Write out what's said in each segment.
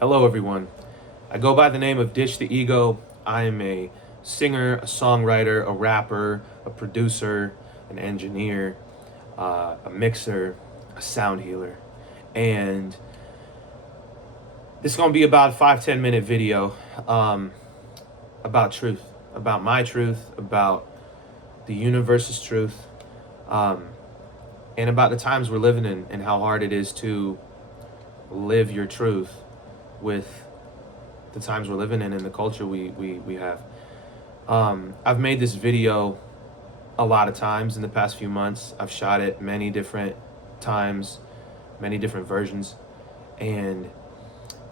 Hello, everyone. I go by the name of Ditch the Ego. I am a singer, a songwriter, a rapper, a producer, an engineer, a mixer, a sound healer. And this is going to be about a 5-10 minute video about truth, about my truth, about the universe's truth, um, and about the times we're living in and how hard it is to live your truth with the times we're living in and the culture we have. I've made this video a lot of times in the past few months. I've shot it many different times, many different versions, and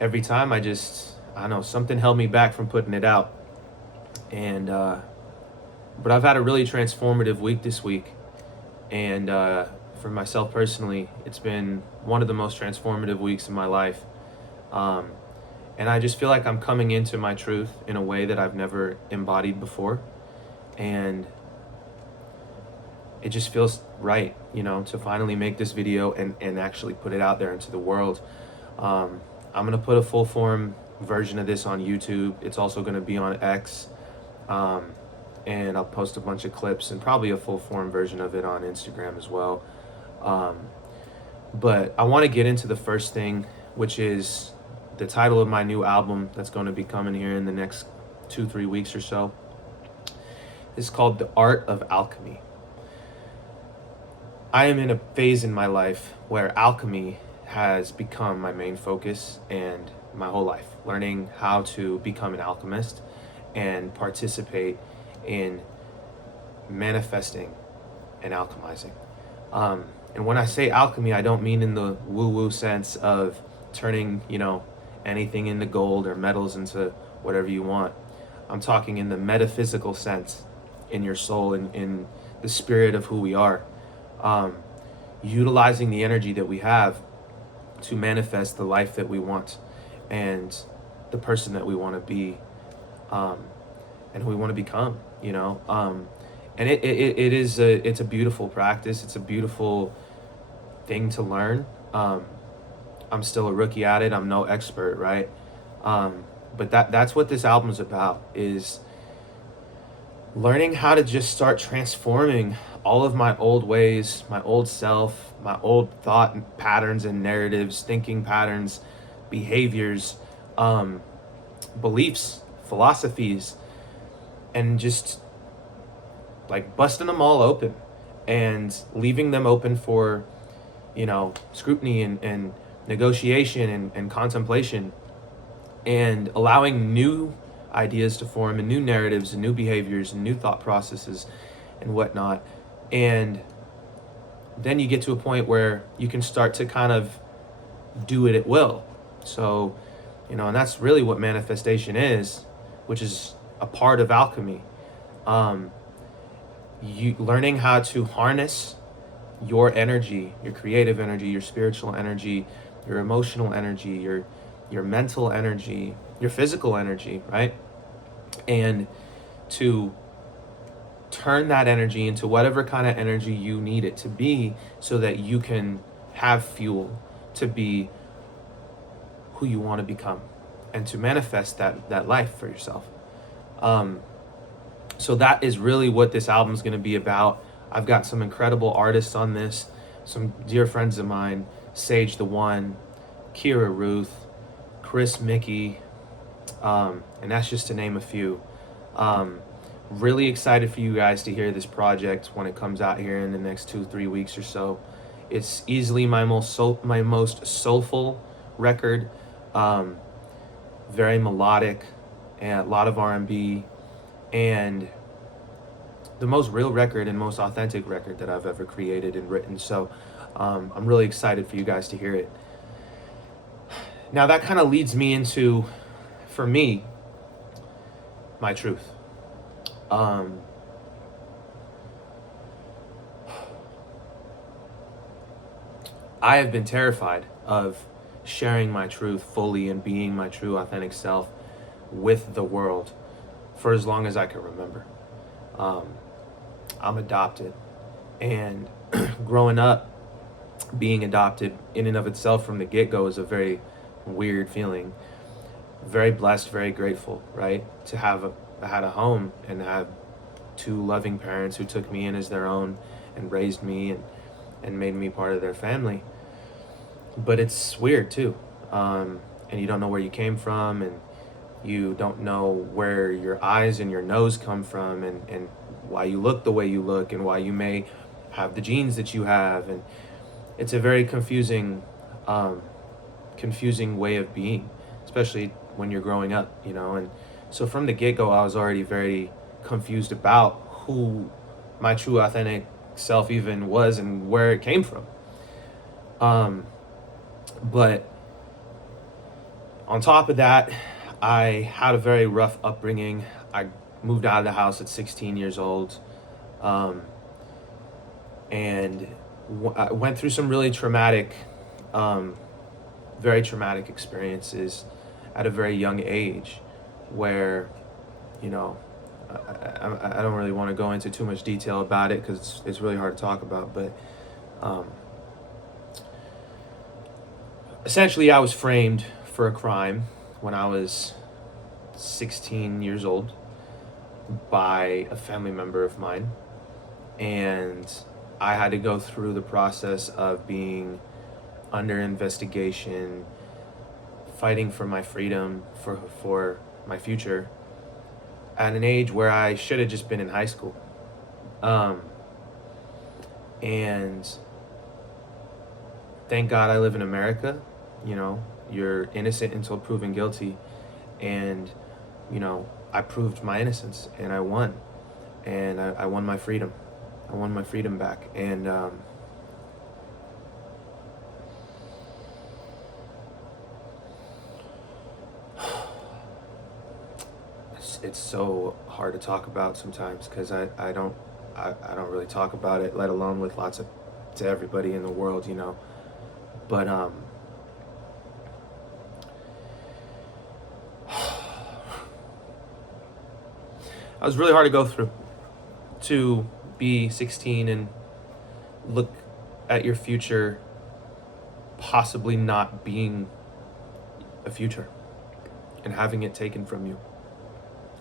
every time I don't know, something held me back from putting it out. And but I've had a really transformative week this week, and for myself personally, it's been one of the most transformative weeks in my life. And I just feel like I'm coming into my truth in a way that I've never embodied before. And it just feels right, to finally make this video and actually put it out there into the world. I'm going to put a full form version of this on YouTube. It's also going to be on X. And I'll post a bunch of clips and probably a full form version of it on Instagram as well. But I want to get into the first thing, which is the title of my new album that's going to be coming here in the next 2-3 weeks or so. It's called The Art of Alchemy. I am in a phase in my life where alchemy has become my main focus and my whole life, learning how to become an alchemist and participate in manifesting and alchemizing. And when I say alchemy, I don't mean in the woo-woo sense of turning, anything into gold or metals into whatever you want. I'm talking in the metaphysical sense, in your soul, in the spirit of who we are. Utilizing the energy that we have to manifest the life that we want and the person that we want to be, and who we want to become, and it's a beautiful practice. It's a beautiful thing to learn. I'm still a rookie at it. I'm no expert, right? But that's what this album's about, is learning how to just start transforming all of my old ways, my old self, my old thought patterns and narratives, thinking patterns, behaviors, beliefs, philosophies, and just like busting them all open and leaving them open for, scrutiny and negotiation and contemplation, and allowing new ideas to form and new narratives and new behaviors and new thought processes and whatnot. And then you get to a point where you can start to kind of do it at will. So, and that's really what manifestation is, which is a part of alchemy. You learning how to harness your energy, your creative energy, your spiritual energy, your emotional energy, your mental energy, your physical energy, right? And to turn that energy into whatever kind of energy you need it to be, so that you can have fuel to be who you want to become and to manifest that life for yourself. So that is really what this album is going to be about. I've got some incredible artists on this, some dear friends of mine, Sage the One, Kira Ruth, Chris Mickey, and that's just to name a few. Really excited for you guys to hear this project when it comes out here in the next 2-3 weeks or so. It's easily my most soulful record, very melodic, and a lot of R&B, and the most real record and most authentic record that I've ever created and written. So I'm really excited for you guys to hear it. Now that kind of leads me into, for me, my truth. I have been terrified of sharing my truth fully and being my true authentic self with the world for as long as I can remember. I'm adopted, and growing up, being adopted in and of itself from the get-go is a very weird feeling. very blessed, very grateful, right? To have I had a home and have two loving parents who took me in as their own and raised me and made me part of their family. But it's weird too. And you don't know where you came from, and you don't know where your eyes and your nose come from, and why you look the way you look, and why you may have the genes that you have. And it's a very confusing way of being, especially when you're growing up, you know. And so from the get-go, I was already very confused about who my true authentic self even was and where it came from. But on top of that, I had a very rough upbringing. I moved out of the house at 16 years old, and I went through some really traumatic, very traumatic experiences at a very young age, where, you know, I don't really want to go into too much detail about it because it's really hard to talk about, but essentially I was framed for a crime when I was 16 years old by a family member of mine, and I had to go through the process of being under investigation, fighting for my freedom, for my future, at an age where I should have just been in high school. And thank God I live in America. You know, you're innocent until proven guilty, and you know, I proved my innocence and I won, and I won my freedom. I won my freedom back, and it's so hard to talk about sometimes because I don't really talk about it, let alone with to everybody in the world, you know. But it was really hard to go through, to be 16 and look at your future possibly not being a future and having it taken from you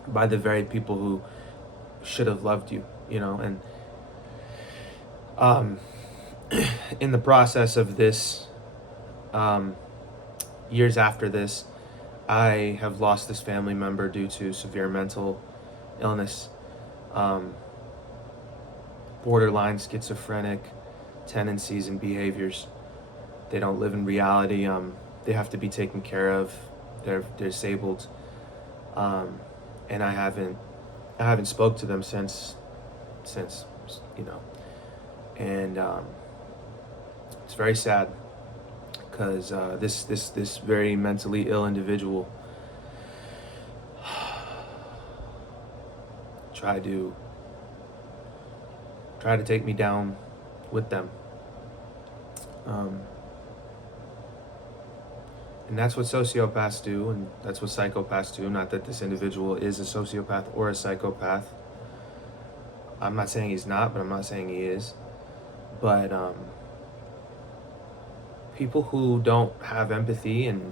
by the very people who should have loved you, you know. And in the process of this, years after this, I have lost this family member due to severe mental illness, borderline schizophrenic tendencies and behaviors. They don't live in reality. They have to be taken care of. They're disabled, and I haven't spoke to them since, you know. And it's very sad because this very mentally ill individual tried to take me down with them. And that's what sociopaths do, and that's what psychopaths do. Not that this individual is a sociopath or a psychopath. I'm not saying he's not, but I'm not saying he is. But people who don't have empathy and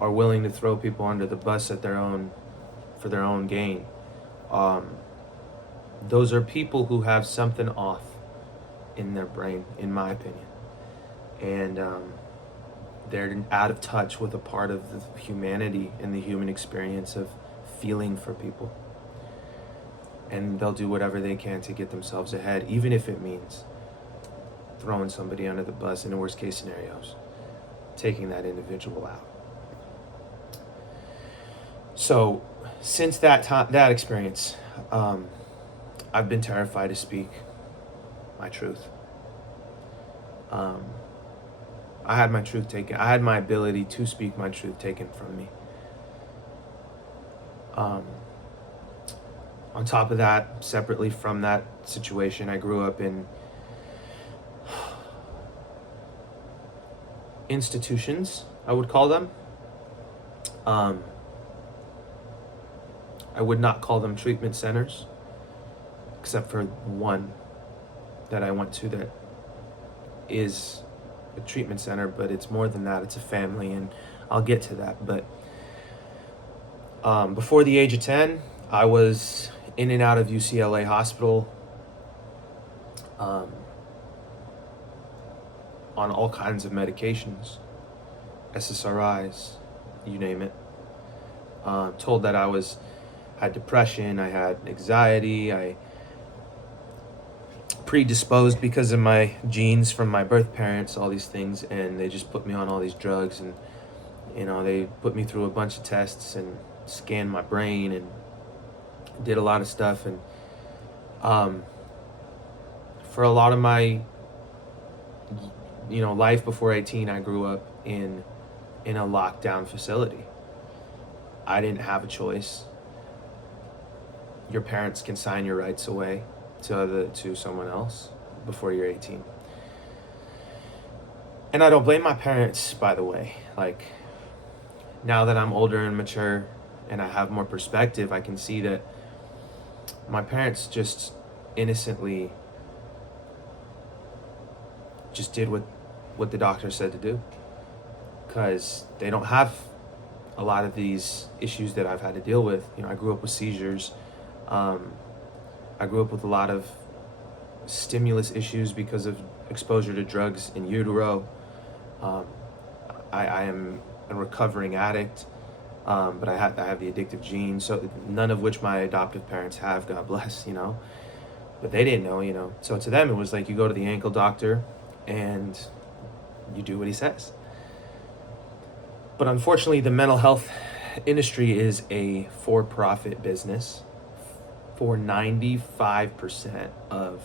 are willing to throw people under the bus for their own gain, those are people who have something off in their brain, in my opinion. And they're out of touch with a part of the humanity and the human experience of feeling for people. And they'll do whatever they can to get themselves ahead, even if it means throwing somebody under the bus, in the worst case scenarios, taking that individual out. So since that experience, I've been terrified to speak my truth. I had my truth taken. I had my ability to speak my truth taken from me. On top of that, separately from that situation, I grew up in institutions, I would call them. I would not call them treatment centers, except for one that I went to that is a treatment center, but it's more than that. It's a family, and I'll get to that. But Before the age of 10, I was in and out of UCLA hospital, um, on all kinds of medications, SSRIs, you name it. Told that I had depression, I had anxiety, I predisposed because of my genes from my birth parents, all these things, and they just put me on all these drugs, and they put me through a bunch of tests and scanned my brain and did a lot of stuff. And for a lot of my life before 18, I grew up in a lockdown facility. I didn't have a choice. Your parents can sign your rights away to someone else before you're 18. And I don't blame my parents, by the way. Like, now that I'm older and mature and I have more perspective, I can see that my parents just innocently just did what the doctor said to do, because they don't have a lot of these issues that I've had to deal with. I grew up with seizures. I grew up with a lot of stimulus issues because of exposure to drugs in utero. I am a recovering addict, but I have the addictive gene, so none of which my adoptive parents have, God bless, but they didn't know. So to them, it was like, you go to the ankle doctor and you do what he says. But unfortunately, the mental health industry is a for-profit business. For 95% of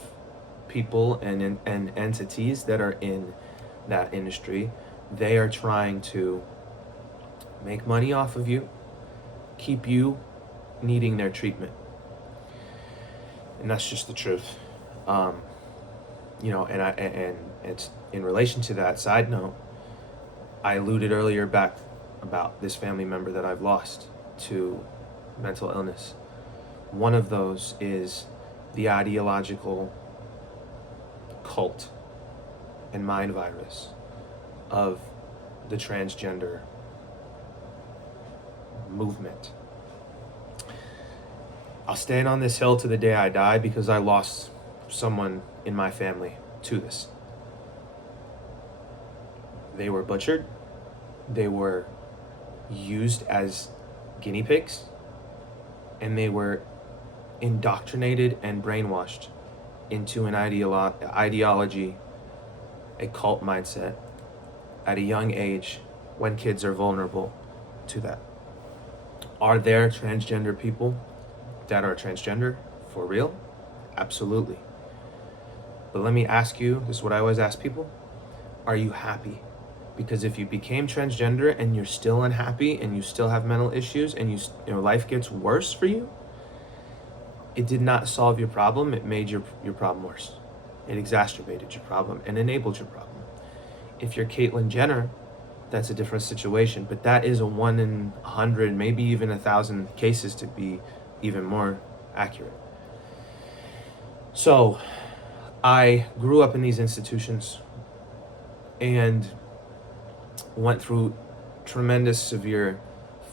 people and entities that are in that industry, they are trying to make money off of you, keep you needing their treatment. And that's just the truth. And it's in relation to that side note, I alluded earlier back about this family member that I've lost to mental illness. One of those is the ideological cult and mind virus of the transgender movement. I'll stand on this hill to the day I die because I lost someone in my family to this. They were butchered. They were used as guinea pigs. And they were indoctrinated and brainwashed into an ideology, a cult mindset at a young age when kids are vulnerable to that. Are there transgender people that are transgender for real? Absolutely. But let me ask you, this is what I always ask people, are you happy? Because if you became transgender and you're still unhappy and you still have mental issues and life gets worse for you, it did not solve your problem. It made your problem worse. It exacerbated your problem and enabled your problem. If you're Caitlyn Jenner, that's a different situation, but that is a 1 in 100, maybe even 1,000 cases, to be even more accurate. So I grew up in these institutions and went through tremendous severe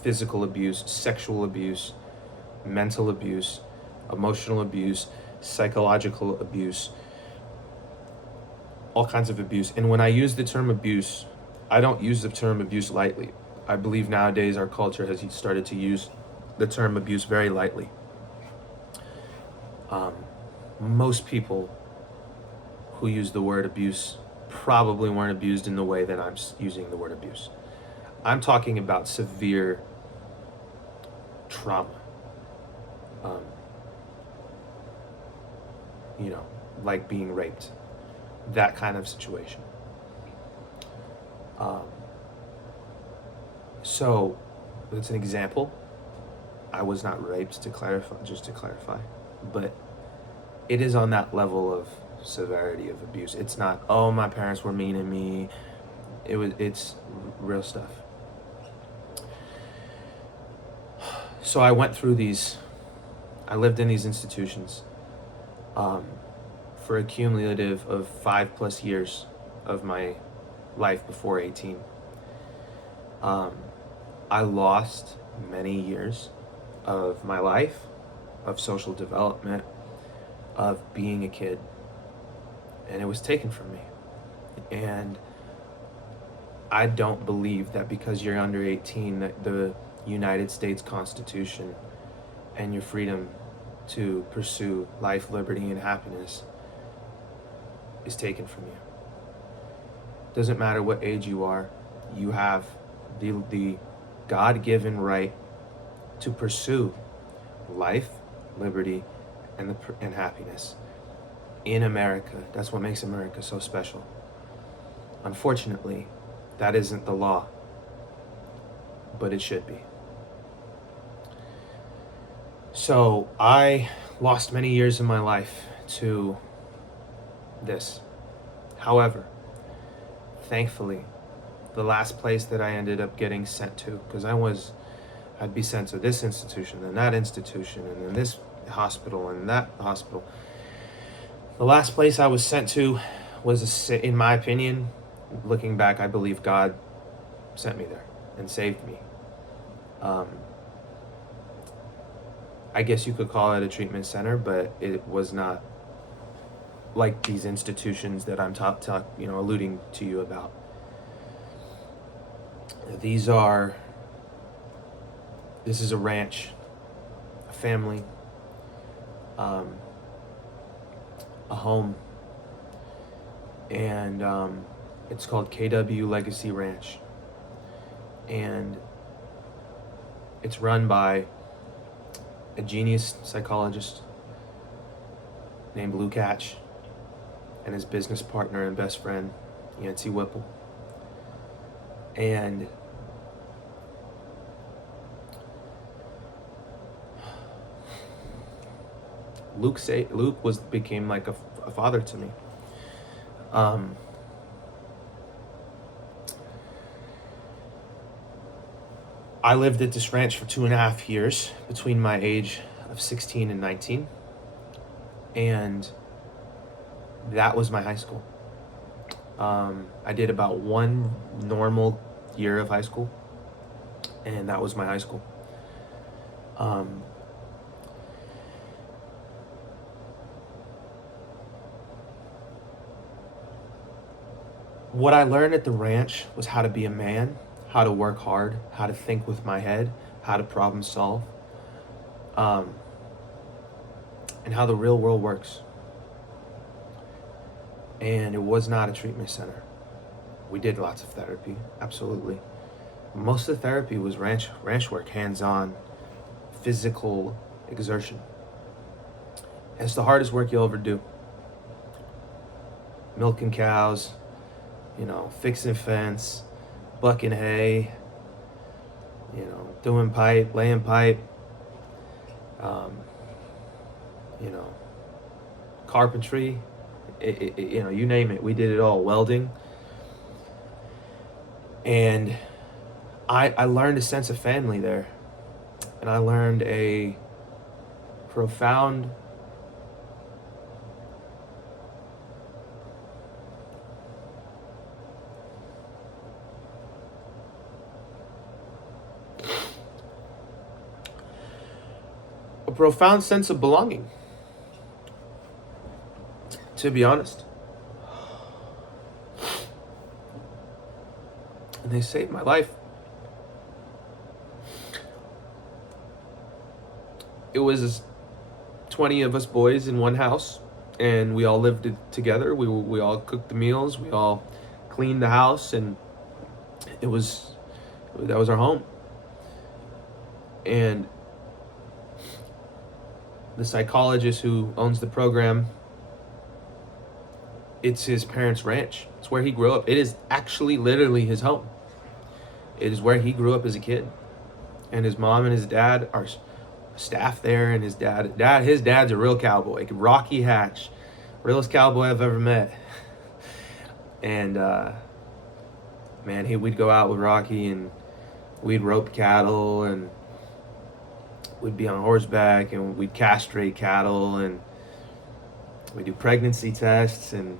physical abuse, sexual abuse, mental abuse, emotional abuse, psychological abuse, all kinds of abuse. And when I use the term abuse, I don't use the term abuse lightly. I believe nowadays our culture has started to use the term abuse very lightly. Most people who use the word abuse probably weren't abused in the way that I'm using the word abuse. I'm talking about severe trauma. Like being raped. That kind of situation. So that's an example. I was not raped, to clarify, but it is on that level of severity of abuse. It's not, oh, my parents were mean to me. It's real stuff. So I went through I lived in these institutions for a cumulative of 5+ years of my life before 18. I lost many years of my life, of social development, of being a kid. And it was taken from me. And I don't believe that because you're under 18 that the United States Constitution and your freedom to pursue life, liberty, and happiness is taken from you. Doesn't matter what age you are, you have the God-given right to pursue life, liberty, and happiness in America. That's what makes America so special. Unfortunately, that isn't the law, but it should be. So I lost many years of my life to this. However, thankfully, the last place that I ended up getting sent to, because I'd be sent to this institution, then that institution, and then this hospital, and that hospital. The last place I was sent to was, in my opinion, looking back, I believe God sent me there and saved me. I guess you could call it a treatment center, but it was not like these institutions that I'm alluding to you about. This is a ranch, a family, a home, and it's called KW Legacy Ranch, and it's run by a genius psychologist named Lou Catch and his business partner and best friend, Yancey Whipple. And Luke became like a father to me. I lived at this ranch for 2.5 years between my age of 16 and 19. And that was my high school. I did about one normal year of high school, and that was my high school. What I learned at the ranch was how to be a man, how to work hard, how to think with my head, how to problem solve, and how the real world works. And it was not a treatment center. We did lots of therapy, absolutely. Most of the therapy was ranch work, hands-on, physical exertion. And it's the hardest work you'll ever do. Milking cows, fixing fence, bucking hay, doing pipe, laying pipe, carpentry, you name it, we did it all, welding. And I learned a sense of family there, and I learned a profound sense of belonging, to be honest. And they saved my life. It was 20 of us boys in one house, and we all lived together. We all cooked the meals, we all cleaned the house, and that was our home. And the psychologist who owns the program, it's his parents' ranch. It's where he grew up. It is actually literally his home. It is where he grew up as a kid. And his mom and his dad are staff there, and his dad's a real cowboy. Rocky Hatch. Realest cowboy I've ever met. And we'd go out with Rocky, and we'd rope cattle, and we'd be on horseback, and we'd castrate cattle, and we do pregnancy tests, and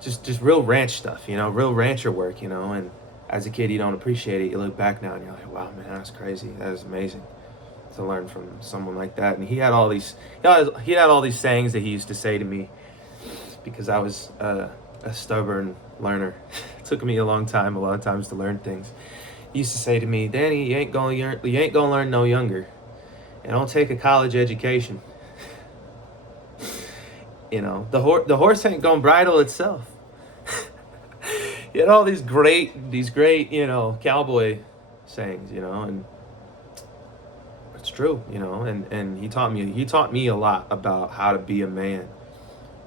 just real ranch stuff, real rancher work, and as a kid you don't appreciate it. You look back now and you're like, wow, man, that's crazy. That is amazing. to learn from someone like that. And he had all these sayings that he used to say to me because I was a stubborn learner. It took me a lot of times to learn things. He used to say to me, Danny, you ain't gonna learn no younger, and don't take a college education. The horse ain't gonna bridle itself. He had all these great cowboy sayings, and it's true, and he taught me a lot about how to be a man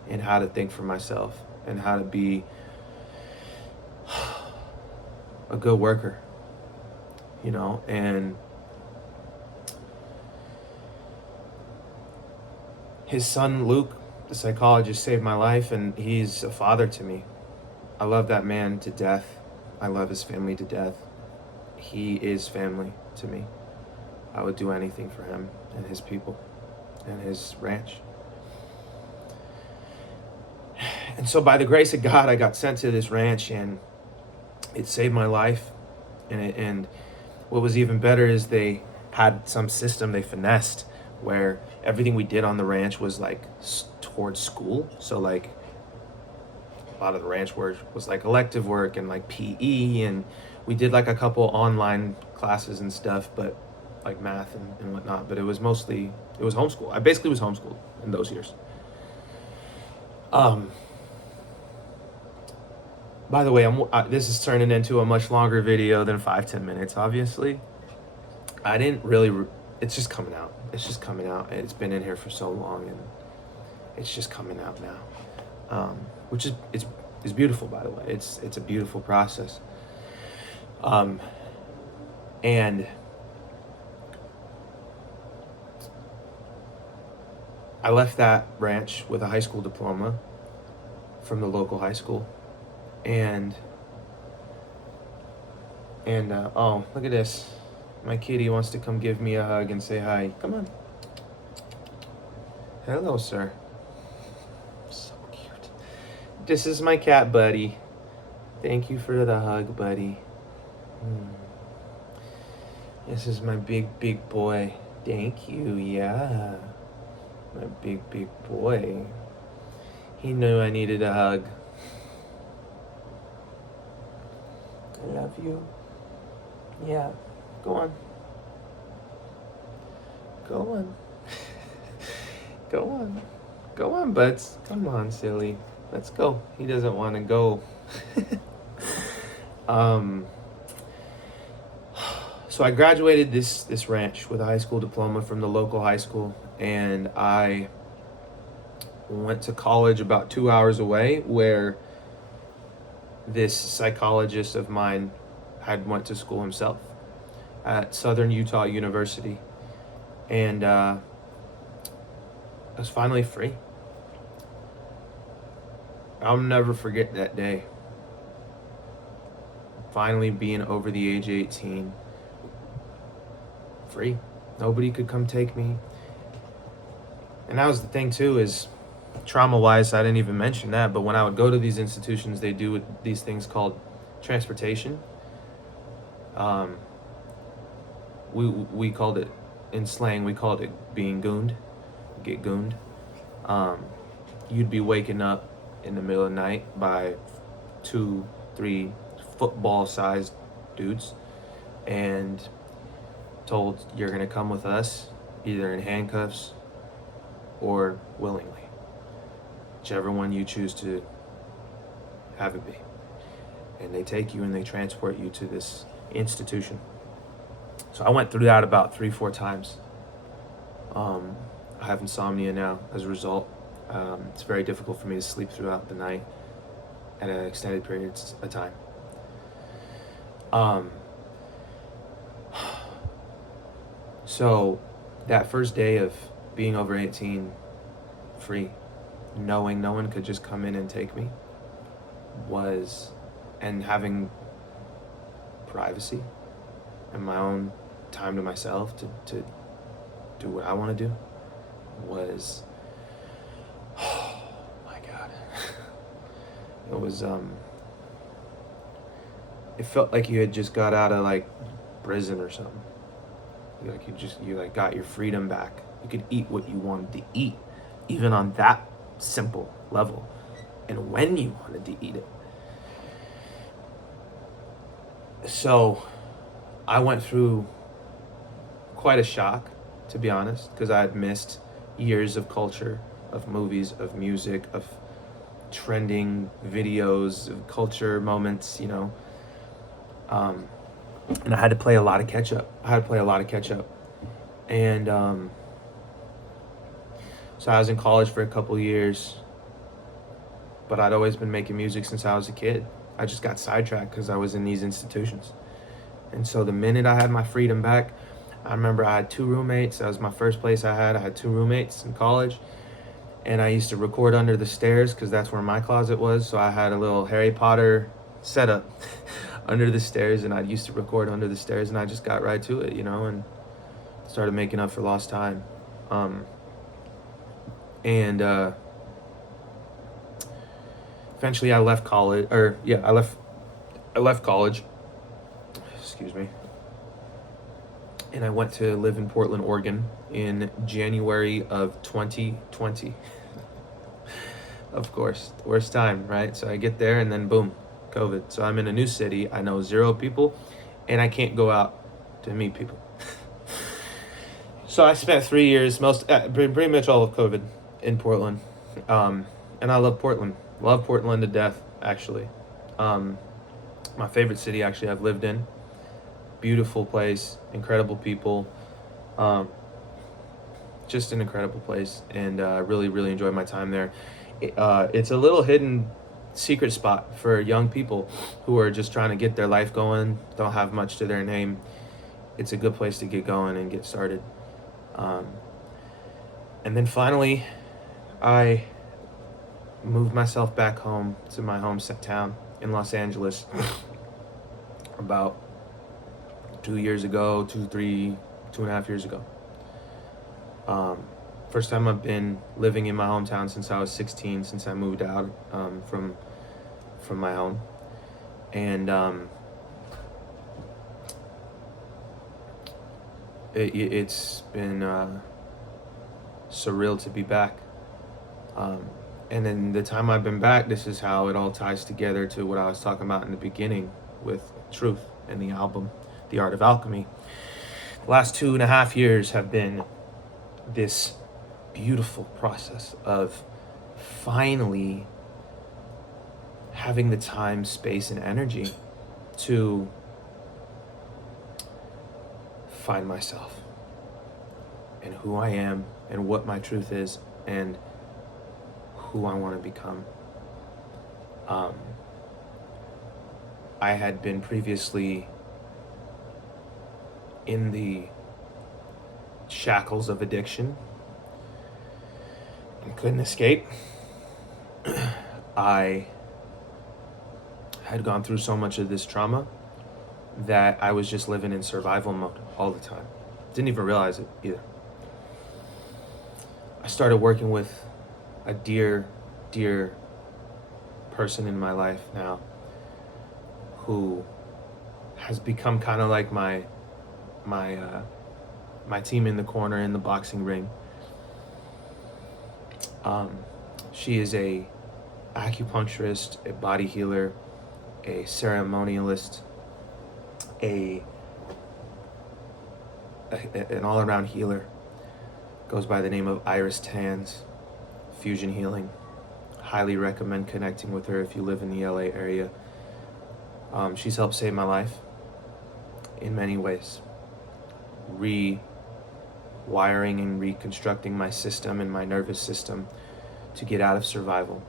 and how to think for myself and how to be a good worker, and his son Luke, the psychologist, saved my life, and he's a father to me. I love that man to death. I love his family to death. He is family to me. I would do anything for him and his people and his ranch. And so by the grace of God, I got sent to this ranch, and it saved my life. And what was even better is they had some system they finessed where everything we did on the ranch was like towards school. So like a lot of the ranch work was like elective work and like PE, and we did like a couple online classes and stuff, but like math and whatnot. But it was homeschool. I basically was homeschooled in those years. By the way, this is turning into a much longer video than 5-10 minutes, obviously. I didn't really, it's just coming out. It's been in here for so long, and it's just coming out now. Which is beautiful, by the way. It's a beautiful process. And I left that ranch with a high school diploma from the local high school. And oh, look at this. My kitty wants to come give me a hug and say hi. Come on. Hello, sir. So cute. This is my cat, buddy. Thank you for the hug, buddy. This is my big boy. Thank you, yeah. My big boy. He knew I needed a hug. I love you. Yeah. Go on. Go on, butts. Come on, silly. Let's go. He doesn't want to go. So I graduated this ranch with a high school diploma from the local high school, and I went to college about 2 hours away, where this psychologist of mine had went to school himself at Southern Utah University. And I was finally free. I'll never forget that day. Finally being over the age of 18. Free. Nobody could come take me. And that was the thing too, is trauma-wise, I didn't even mention that, but when I would go to these institutions, they do these things called transportation. We called it, in slang, we called it being gooned, get gooned. You'd be waking up in the middle of the night by 2-3 football-sized dudes and told you're gonna come with us, either in handcuffs or willingly. Whichever one you choose to have it be. And they take you and they transport you to this institution. So I went through that about 3-4 times. I have insomnia now as a result. It's very difficult for me to sleep throughout the night at an extended period of time. So that first day of being over 18, free, knowing no one could just come in and take me, and having privacy and my own time to myself to do what I want to do was, oh my God. It was, it felt like you had just got out of like prison or something. You like got your freedom back. You could eat what you wanted to eat, even on that simple level, and when you wanted to eat it. So I went through quite a shock, to be honest, because I had missed years of culture, of movies, of music, of trending videos, of culture moments, and I had to play a lot of catch up. And so I was in college for a couple years, but I'd always been making music since I was a kid. I just got sidetracked because I was in these institutions. And so the minute I had my freedom back, I remember I had 2 roommates. That was my first place I had 2 roommates in college. And I used to record under the stairs because that's where my closet was. So I had a little Harry Potter setup under the stairs, and I used to record under the stairs, and I just got right to it, and started making up for lost time. And eventually I left college, I left college, excuse me, and I went to live in Portland, Oregon in January of 2020. Of course, the worst time, right? So I get there and then boom, COVID. So I'm in a new city. I know 0 people and I can't go out to meet people. So I spent 3 years, pretty much all of COVID in Portland. And I love Portland. Love Portland to death, actually. My favorite city, actually, I've lived in. Beautiful place, incredible people. Just an incredible place. And I really, really enjoyed my time there. It's a little hidden secret spot for young people who are just trying to get their life going, don't have much to their name. It's a good place to get going and get started. And then finally, I moved myself back home to my hometown in Los Angeles about 2 years ago, 2.5 years ago. First time I've been living in my hometown since I was 16, since I moved out from my home. And it's been surreal to be back. And then the time I've been back, this is how it all ties together to what I was talking about in the beginning with Truth and the album, The Art of Alchemy. The last 2.5 years have been this beautiful process of finally having the time, space, and energy to find myself and who I am and what my truth is and who I want to become. I had been previously in the shackles of addiction and couldn't escape. I had gone through so much of this trauma that I was just living in survival mode all the time. Didn't even realize it either. I started working with a dear, dear person in my life now who has become kind of like my team in the corner in the boxing ring. She is a acupuncturist, a body healer, a ceremonialist, an all-around healer. Goes by the name of Iris Tans, fusion healing. Highly recommend connecting with her if you live in the LA area. She's helped save my life in many ways. Rewiring and reconstructing my system and my nervous system to get out of survival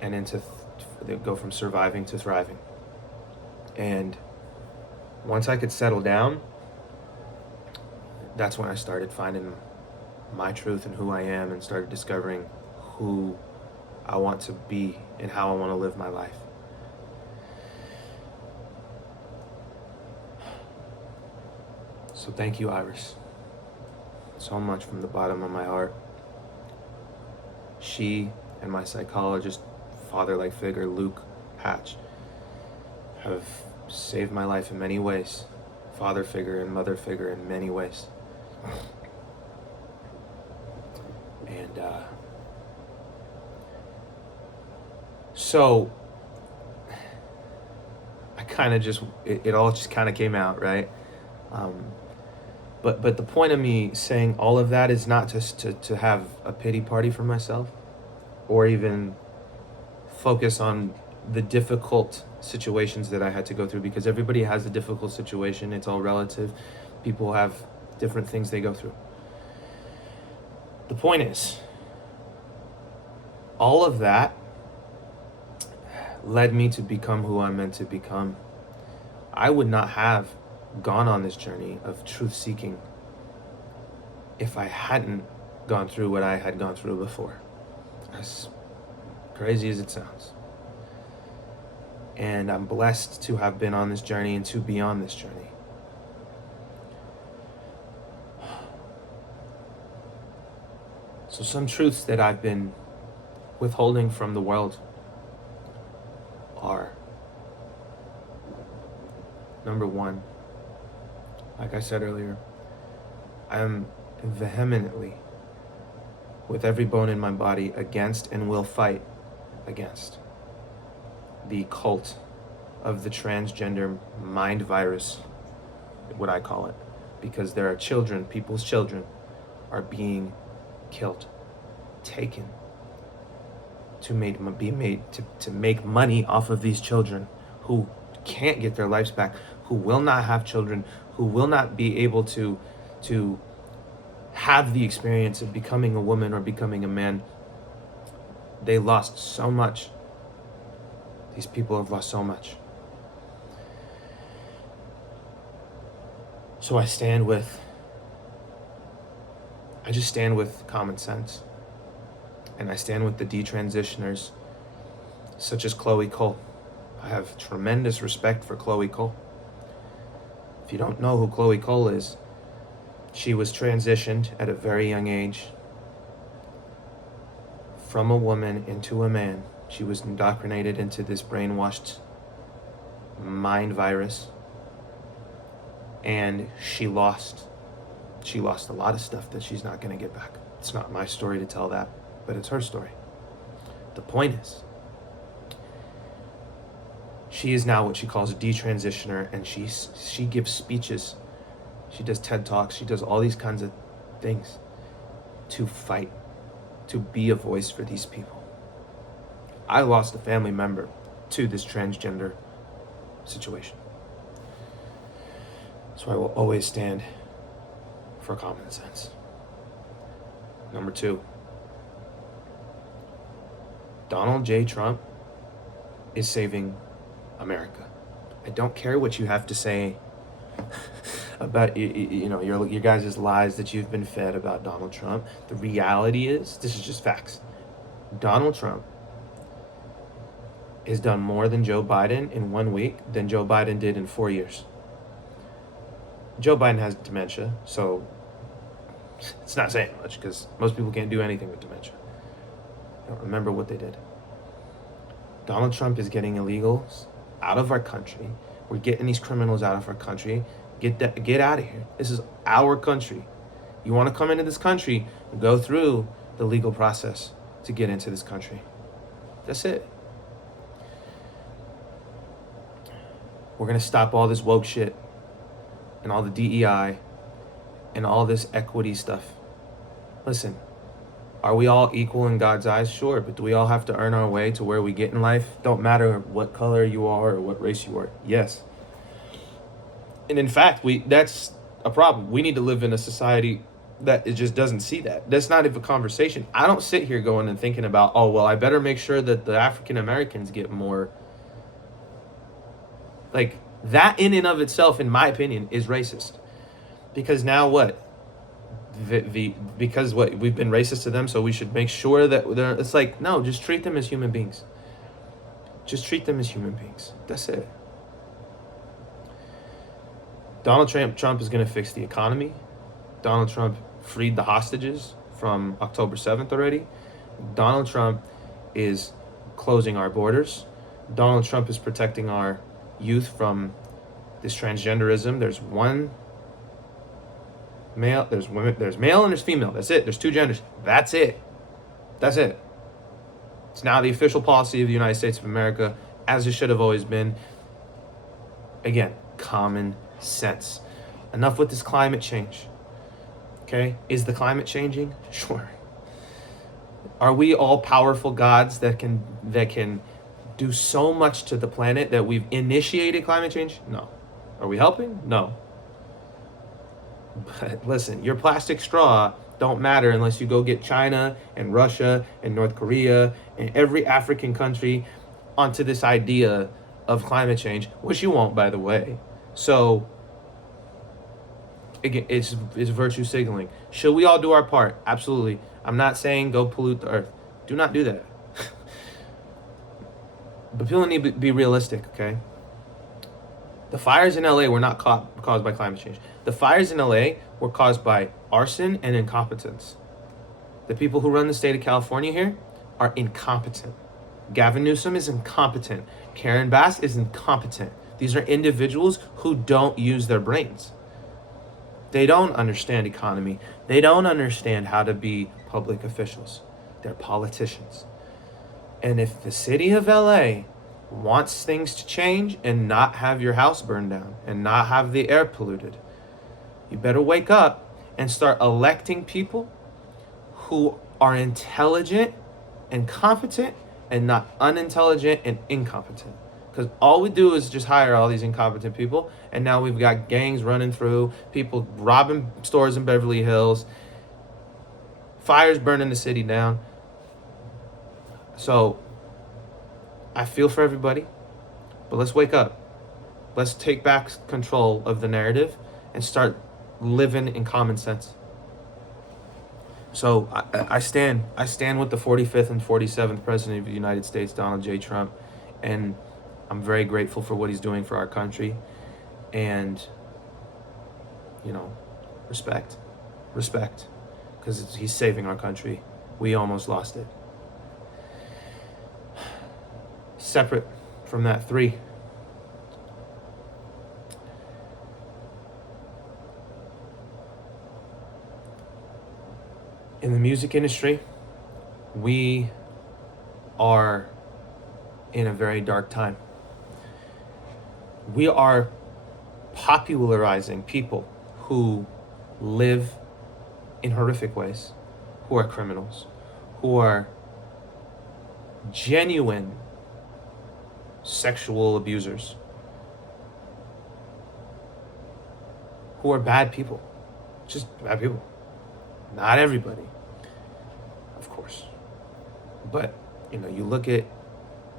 and into go from surviving to thriving. And once I could settle down, that's when I started finding my truth and who I am and started discovering who I want to be and how I want to live my life. So thank you, Iris, so much from the bottom of my heart. She and my psychologist, father-like figure, Luke Hatch, have saved my life in many ways. father figure and mother figure in many ways. And so I kind of just, it all just kind of came out, right? But the point of me saying all of that is not just to have a pity party for myself, or even focus on the difficult situations that I had to go through, because everybody has a difficult situation. It's all relative. People have different things they go through. The point is, all of that led me to become who I'm meant to become. I would not have gone on this journey of truth seeking if I hadn't gone through what I had gone through before, as crazy as it sounds. And I'm blessed to have been on this journey and to be on this journey. So some truths that I've been withholding from the world are, number one, like I said earlier, I am vehemently, with every bone in my body, against and will fight against the cult of the transgender mind virus, what I call it, because there are children, people's children are being killed, taken to make money off of these children who can't get their lives back, who will not have children, who will not be able to have the experience of becoming a woman or becoming a man. They lost so much. These people have lost so much. So I just stand with common sense. And I stand with the detransitioners, such as Chloe Cole. I have tremendous respect for Chloe Cole. If you don't know who Chloe Cole is, she was transitioned at a very young age from a woman into a man. She was indoctrinated into this brainwashed mind virus, and she lost a lot of stuff that she's not going to get back. It's not my story to tell that, but it's her story. The point is, she is now what she calls a detransitioner, and she gives speeches, she does TED Talks, she does all these kinds of things to fight, to be a voice for these people. I lost a family member to this transgender situation. So I will always stand for common sense. Number two, Donald J. Trump is saving America. I don't care what you have to say about your guys' lies that you've been fed about Donald Trump. The reality is, this is just facts. Donald Trump has done more than Joe Biden in 1 week than Joe Biden did in 4 years. Joe Biden has dementia, so it's not saying much because most people can't do anything with dementia. They don't remember what they did. Donald Trump is getting illegals out of our country. We're getting these criminals out of our country. Get out of here. This is our country. You want to come into this country, go through the legal process to get into this country. That's it. We're going to stop all this woke shit and all the DEI and all this equity stuff. Listen, are we all equal in God's eyes? Sure, but do we all have to earn our way to where we get in life? Don't matter what color you are or what race you are. Yes. And in fact, that's a problem. We need to live in a society that it just doesn't see that. That's not even a conversation. I don't sit here going and thinking about, oh, well, I better make sure that the African Americans get more. Like, that in and of itself, in my opinion, is racist. Because now what? Because what? We've been racist to them, so we should make sure that it's like, no, just treat them as human beings. Just treat them as human beings. That's it. Donald Trump is going to fix the economy. Donald Trump freed the hostages from October 7th already. Donald Trump is closing our borders. Donald Trump is protecting our youth from This transgenderism, there's one male, there's women, there's male and there's female. That's it. There's two genders. That's it. That's it. It's now the official policy of the United States of America, as it should have always been. Again, common sense. Enough with this climate change. Okay? Is the climate changing? Sure. Are we all powerful gods that can do so much to the planet that we've initiated climate change? No. Are we helping? No. But listen, your plastic straw don't matter unless you go get China and Russia and North Korea and every African country onto this idea of climate change, which you won't, by the way. So again, it's virtue signaling. Should we all do our part? Absolutely. I'm not saying go pollute the earth. Do not do that. But people need to be realistic, okay? The fires in LA were not caused by climate change. The fires in LA were caused by arson and incompetence. The people who run the state of California here are incompetent. Gavin Newsom is incompetent. Karen Bass is incompetent. These are individuals who don't use their brains. They don't understand economy. They don't understand how to be public officials. They're politicians. And if the city of LA wants things to change and not have your house burned down and not have the air polluted, you better wake up and start electing people who are intelligent and competent and not unintelligent and incompetent. Because all we do is just hire all these incompetent people, and now we've got gangs running through, people robbing stores in Beverly Hills, fires burning the city down. So I feel for everybody, but let's wake up. Let's take back control of the narrative and start living in common sense. So I stand with the 45th and 47th President of the United States, Donald J. Trump, and I'm very grateful for what he's doing for our country. And, respect, because he's saving our country. We almost lost it. Separate from that, 3. In the music industry, we are in a very dark time. We are popularizing people who live in horrific ways, who are criminals, who are genuine sexual abusers, who are bad people, just bad people. Not everybody, of course, but you look at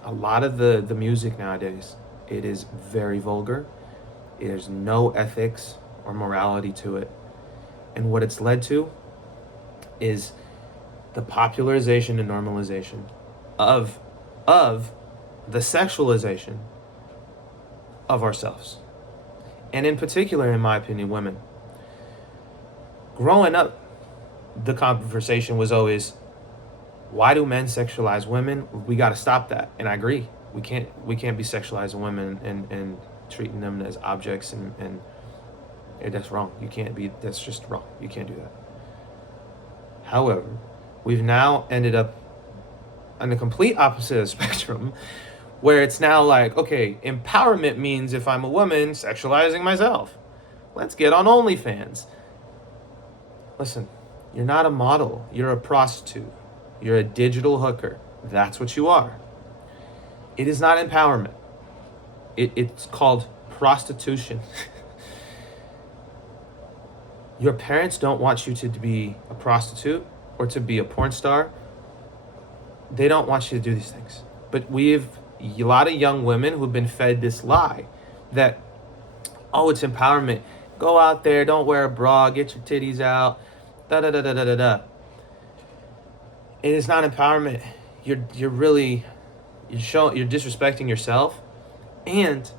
a lot of the music nowadays, it is very vulgar. There's no ethics or morality to it, and what it's led to is the popularization and normalization of the sexualization of ourselves, and in particular, in my opinion, women. Growing up, the conversation was always, why do men sexualize women? We got to stop that. And I agree. We can't be sexualizing women and treating them as objects and that's wrong. That's just wrong. You can't do that. However, we've now ended up on the complete opposite of the spectrum, where it's now like, okay, empowerment means if I'm a woman sexualizing myself. Let's get on OnlyFans. Listen, you're not a model. You're a prostitute. You're a digital hooker. That's what you are. It is not empowerment. It's called prostitution. Your parents don't want you to be a prostitute or to be a porn star. They don't want you to do these things. But we have a lot of young women who've been fed this lie that, oh, it's empowerment. Go out there, don't wear a bra, get your titties out, da-da-da-da-da-da-da. It is not empowerment. You're disrespecting yourself, and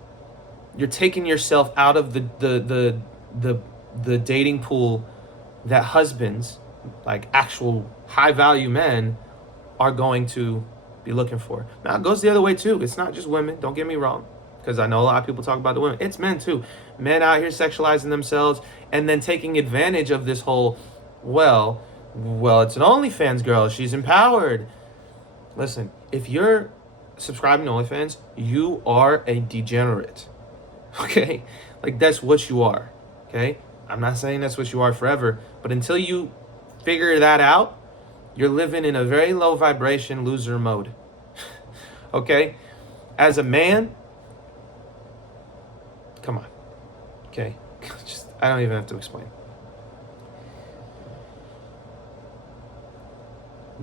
you're taking yourself out of the dating pool that husbands, like actual high value men, are going to be looking for. Now it goes the other way too. It's not just women, don't get me wrong. because I know a lot of people talk about the women. It's men too. Men out here sexualizing themselves and then taking advantage of this whole, well, it's an OnlyFans girl. She's empowered. Listen, if you're subscribing to OnlyFans, you are a degenerate. Okay? Like, that's what you are. Okay? I'm not saying that's what you are forever, but until you figure that out, you're living in a very low vibration loser mode. Okay? As a man, come on. Okay? I don't even have to explain.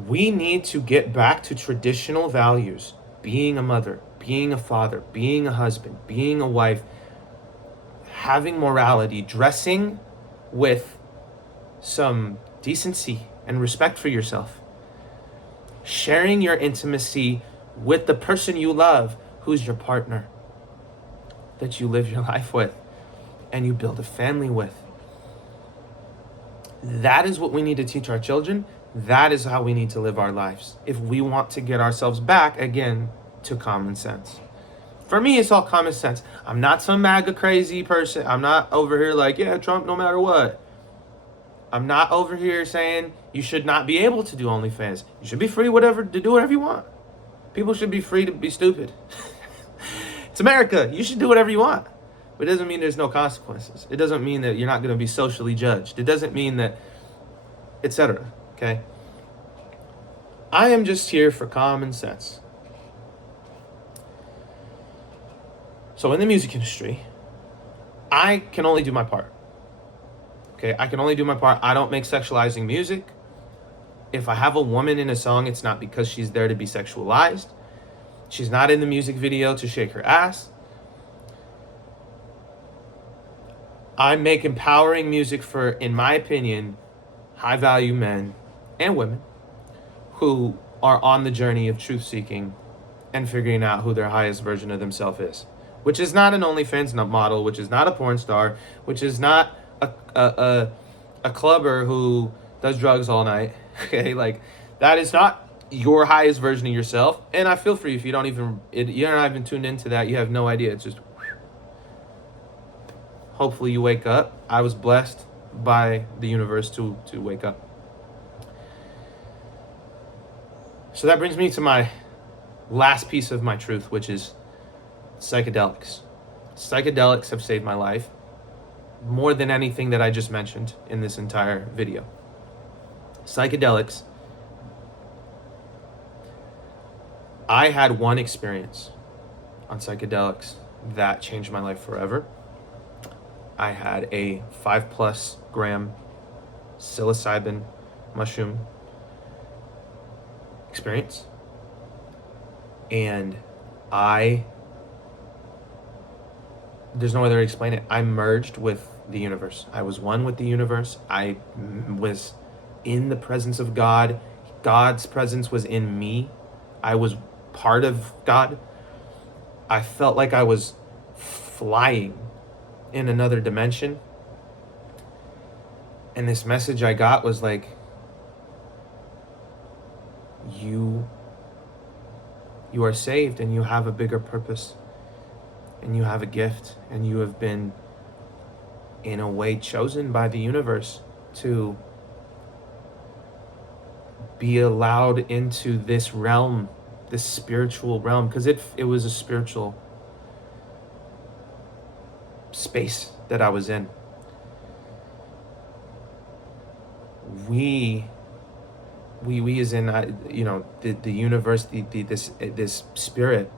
We need to get back to traditional values. Being a mother, being a father, being a husband, being a wife, having morality, dressing with some decency and respect for yourself. Sharing your intimacy with the person you love, who's your partner, that you live your life with and you build a family with. That is what we need to teach our children. That is how we need to live our lives if we want to get ourselves back again to common sense. For me, it's all common sense. I'm not some MAGA crazy person. I'm not over here like, yeah, Trump no matter what. I'm not over here saying you should not be able to do OnlyFans. You should be free to do whatever you want. People should be free to be stupid. It's America. You should do whatever you want. But it doesn't mean there's no consequences. It doesn't mean that you're not going to be socially judged. It doesn't mean that, etc. Okay? I am just here for common sense. So in the music industry, I can only do my part. Okay, I can only do my part. I don't make sexualizing music. If I have a woman in a song, it's not because she's there to be sexualized. She's not in the music video to shake her ass. I make empowering music for, in my opinion, high-value men and women who are on the journey of truth-seeking and figuring out who their highest version of themselves is. Which is not an OnlyFans model, which is not a porn star, which is not a clubber who does drugs all night. Okay, like, that is not your highest version of yourself. And I feel for you if you're not even tuned into that. You have no idea. It's just, hopefully you wake up. I was blessed by the universe to wake up. So that brings me to my last piece of my truth, which is psychedelics. Psychedelics have saved my life more than anything that I just mentioned in this entire video. Psychedelics. I had one experience on psychedelics that changed my life forever. I had a 5+ gram psilocybin mushroom experience. And there's no other way to explain it. I merged with the universe. I was one with the universe. I was in the presence of God. God's presence was in me. I was part of God. I felt like I was flying in another dimension. And this message I got was like, you are saved and you have a bigger purpose. And you have a gift, and you have been, in a way, chosen by the universe to be allowed into this realm, this spiritual realm, because it was a spiritual space that I was in. We as in, the universe, this spirit,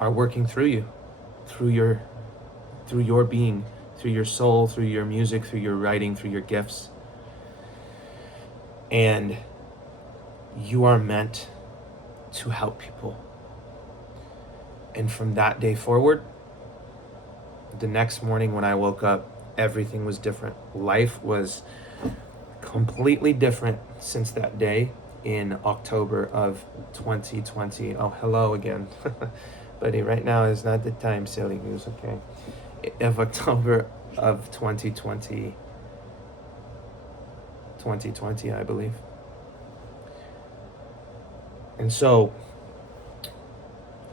are working through you, through your being, through your soul, through your music, through your writing, through your gifts. And you are meant to help people. And from that day forward, the next morning when I woke up, everything was different. Life was completely different since that day in October of 2020. Oh, hello again. Buddy, right now is not the time, silly goose, okay? Of October of 2020, I believe. And so,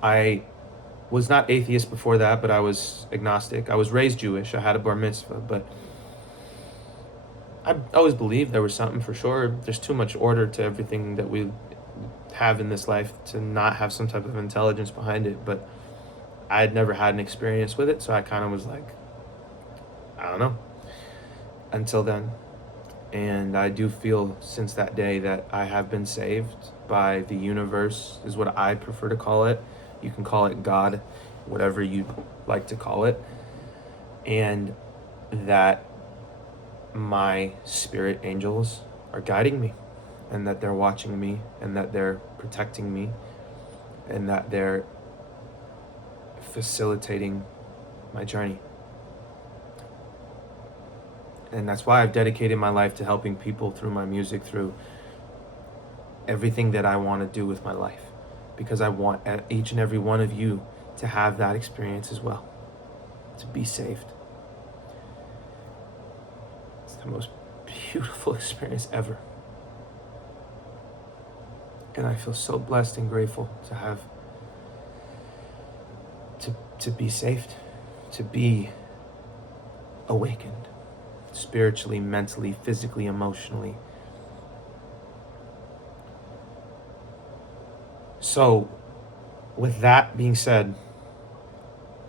I was not atheist before that, but I was agnostic. I was raised Jewish. I had a bar mitzvah, but I always believed there was something for sure. There's too much order to everything that we have in this life to not have some type of intelligence behind it. But I had never had an experience with it, so I kind of was like, I don't know, until then. And I do feel since that day that I have been saved by the universe, is what I prefer to call it. You can call it God, whatever you'd like to call it. And that my spirit angels are guiding me, and that they're watching me, and that they're protecting me, and that they're facilitating my journey. And that's why I've dedicated my life to helping people through my music, through everything that I want to do with my life, because I want each and every one of you to have that experience as well, to be saved. It's the most beautiful experience ever. And I feel so blessed and grateful to have, to be saved, to be awakened, spiritually, mentally, physically, emotionally. So, with that being said,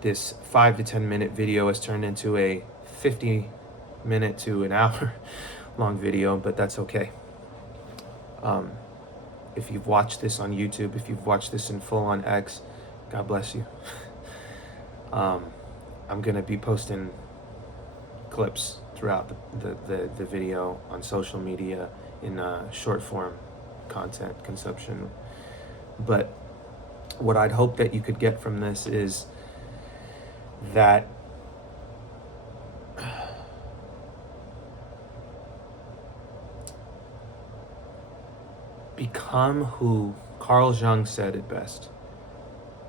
this 5 to 10 minute video has turned into a 50-minute to an hour long video, but that's okay. If you've watched this on YouTube, if you've watched this in full on X, God bless you. I'm gonna be posting clips throughout the video on social media in short form content consumption. But what I'd hope that you could get from this is that become who Carl Jung said it best.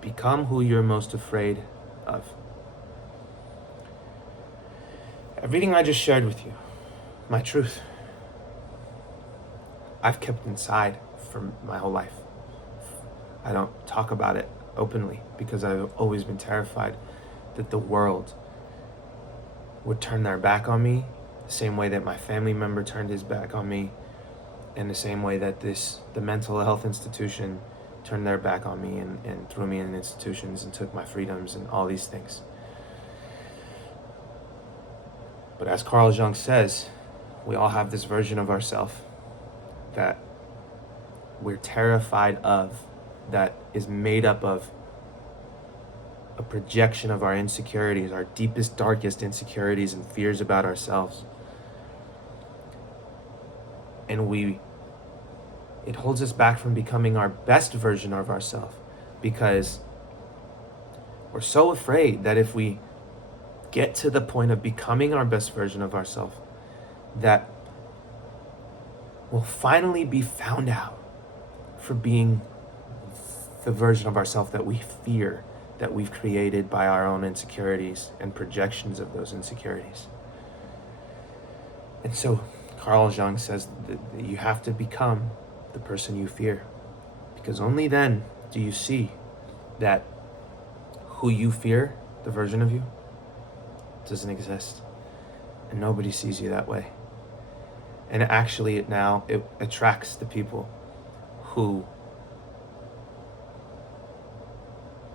Become who you're most afraid of. Everything I just shared with you, my truth, I've kept inside for my whole life. I don't talk about it openly because I've always been terrified that the world would turn their back on me the same way that my family member turned his back on me, in the same way that the mental health institution turned their back on me and threw me in institutions and took my freedoms and all these things. But as Carl Jung says, we all have this version of ourselves that we're terrified of, that is made up of a projection of our insecurities, our deepest, darkest insecurities and fears about ourselves. And it holds us back from becoming our best version of ourselves, because we're so afraid that if we get to the point of becoming our best version of ourselves, that we'll finally be found out for being the version of ourselves that we fear, that we've created by our own insecurities and projections of those insecurities. And so Carl Jung says that you have to become the person you fear, because only then do you see that who you fear, the version of you, doesn't exist, and nobody sees you that way. And actually it attracts the people who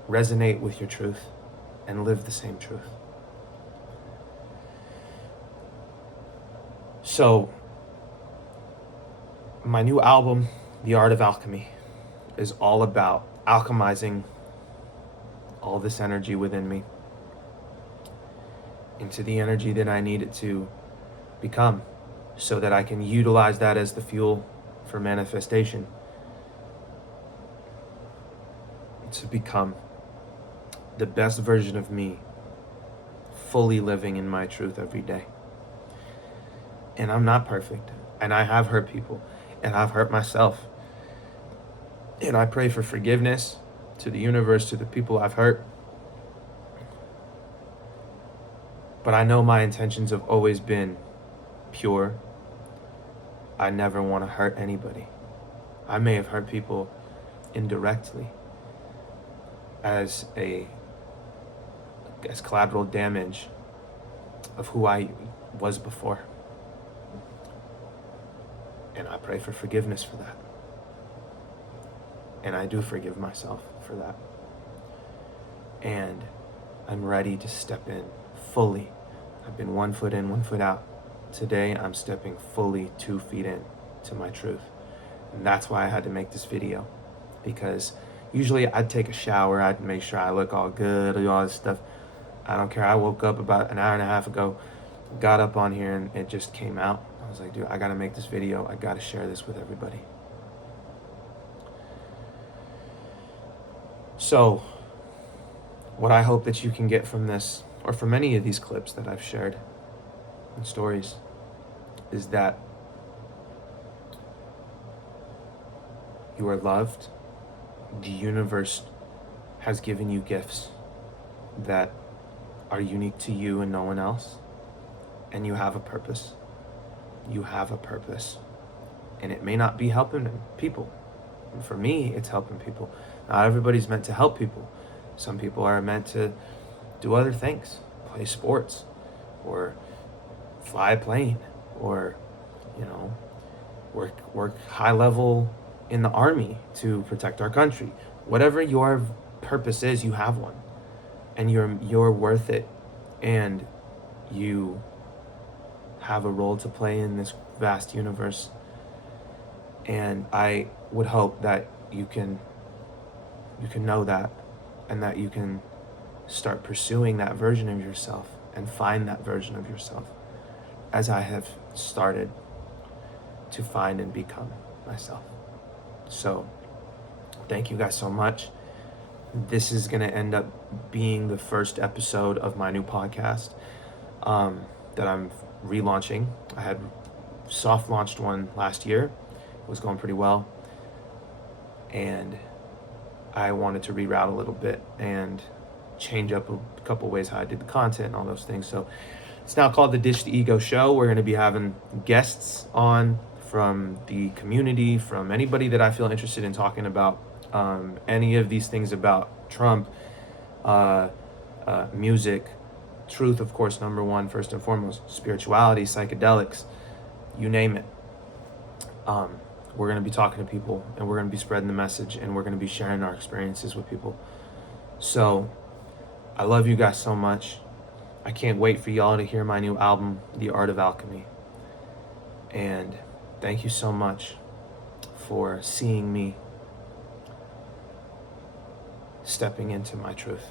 resonate with your truth and live the same truth. So my new album, The Art of Alchemy, is all about alchemizing all this energy within me into the energy that I need it to become, so that I can utilize that as the fuel for manifestation, to become the best version of me, fully living in my truth every day. And I'm not perfect, and I have hurt people, and I've hurt myself, and I pray for forgiveness to the universe, to the people I've hurt. But I know my intentions have always been pure. I never want to hurt anybody. I may have hurt people indirectly, as collateral damage of who I was before. And I pray for forgiveness for that. And I do forgive myself for that. And I'm ready to step in fully. I've been 1 foot in, 1 foot out. Today, I'm stepping fully 2 feet in to my truth. And that's why I had to make this video. Because usually I'd take a shower, I'd make sure I look all good, do all this stuff. I don't care. I woke up about an hour and a half ago, got up on here, and it just came out. I was like, dude, I gotta make this video. I gotta share this with everybody. So, what I hope that you can get from this, or from any of these clips that I've shared and stories, is that you are loved. The universe has given you gifts that are unique to you and no one else. And you have a purpose. You have a purpose. And it may not be helping people. And for me, it's helping people. Not everybody's meant to help people. Some people are meant to do other things, play sports, or fly a plane, or, work high level in the army to protect our country. Whatever your purpose is, you have one, and you're worth it, and you have a role to play in this vast universe. And I would hope that you can know that, and that you can start pursuing that version of yourself and find that version of yourself, as I have started to find and become myself. So thank you guys so much. This is going to end up being the first episode of my new podcast that I'm relaunching. I had soft launched one last year. It was going pretty well. And I wanted to reroute a little bit and change up a couple ways how I did the content and all those things. So it's now called the Ditch the Ego Show. We're going to be having guests on from the community, from anybody that I feel interested in talking about any of these things about Trump, music, truth, of course, number one, first and foremost, spirituality, psychedelics, you name it. We're going to be talking to people, and we're going to be spreading the message, and we're going to be sharing our experiences with people. So I love you guys so much. I can't wait for y'all to hear my new album, The Art of Alchemy. And thank you so much for seeing me stepping into my truth.